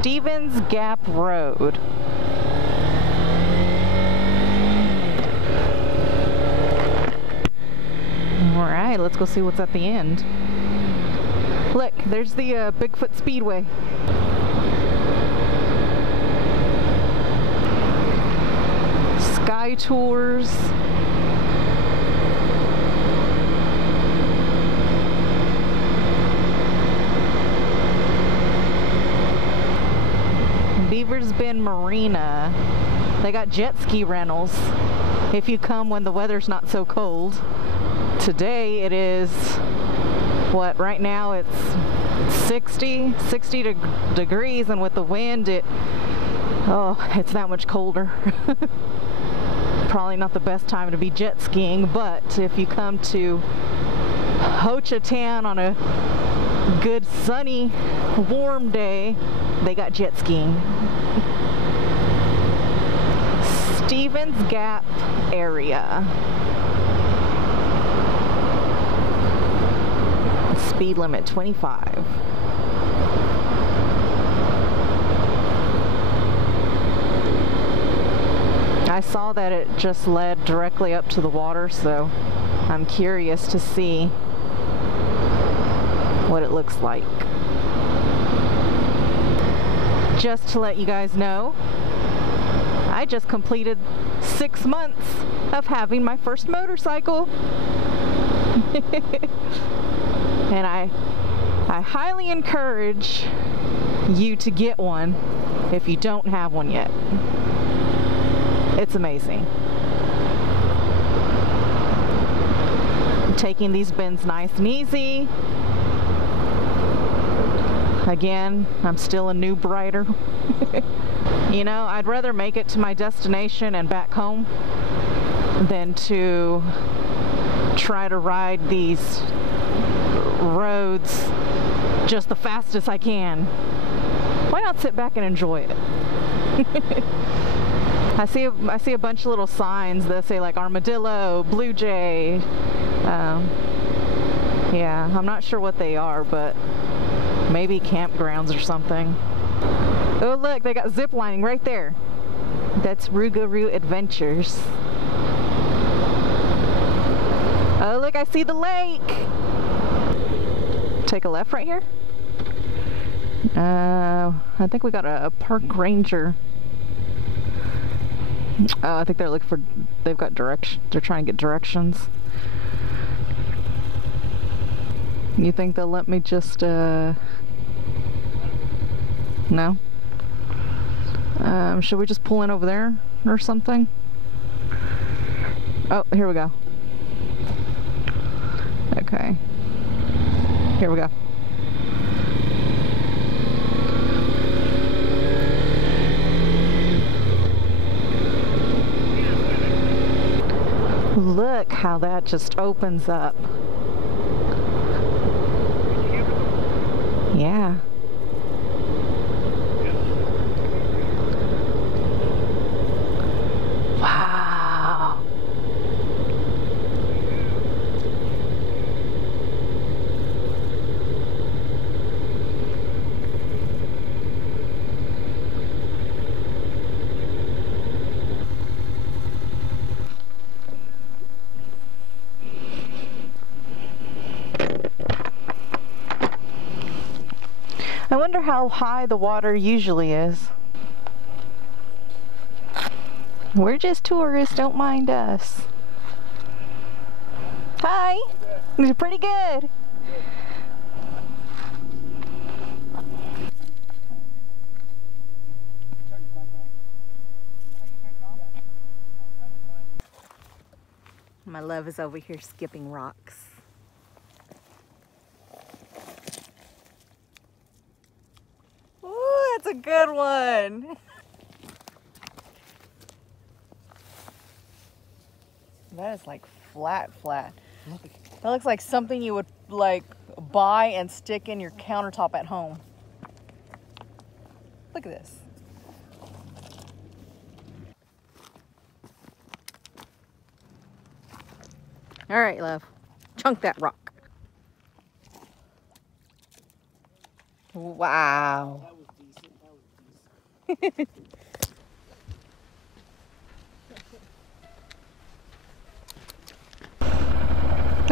Stevens Gap Road. Alright, let's go see what's at the end. Look, there's the Bigfoot Speedway. Sky Tours. Beavers Bend Marina. They got jet ski rentals if you come when the weather's not so cold. Today it is, what, right now it's 60 degrees, and with the wind it's that much colder. Probably not the best time to be jet skiing, but if you come to Hochatown on a good sunny warm day, they got jet skiing. Stevens Gap area. Speed limit 25. I saw that it just led directly up to the water, so I'm curious to see what it looks like. Just to let you guys know, I just completed 6 months of having my first motorcycle. And I highly encourage you to get one if you don't have one yet. It's amazing. I'm taking these bends nice and easy. Again, I'm still a noob rider. You know, I'd rather make it to my destination and back home than to try to ride these roads just the fastest I can. Why not sit back and enjoy it? I see a bunch of little signs that say like armadillo, blue jay. Yeah, I'm not sure what they are, but maybe campgrounds or something. Oh look, they got zip lining right there. That's Rougarou Adventures. Oh look, I see the lake. Take a left right here. I think we got a park ranger. Oh, I think they're looking for, they've got direction, they're trying to get directions. You think they'll let me just, no? Should we just pull in over there or something? Oh, here we go. Okay. Here we go. Look how that just opens up. Yeah. Wow. I wonder how high the water usually is. We're just tourists, don't mind us. Hi! You're pretty good. My love is over here skipping rocks. Ooh, that's a good one. That is like flat. That looks like something you would like buy and stick in your countertop at home. Look at this. All right, love. Chunk that rock. Wow.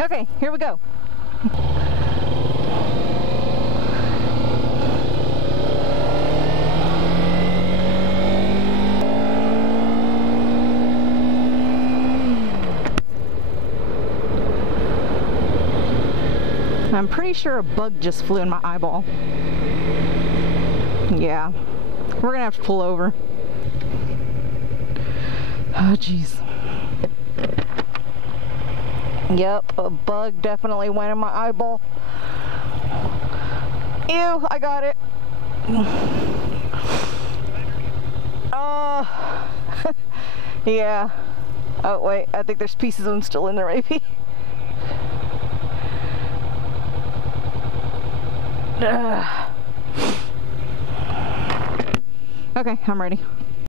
Okay, here we go. I'm pretty sure a bug just flew in my eyeball. Yeah, we're gonna have to pull over. Oh, jeez. Yep, a bug definitely went in my eyeball. Ew, I got it. Yeah. Oh, wait, I think there's pieces of them still in there, maybe. Okay, I'm ready.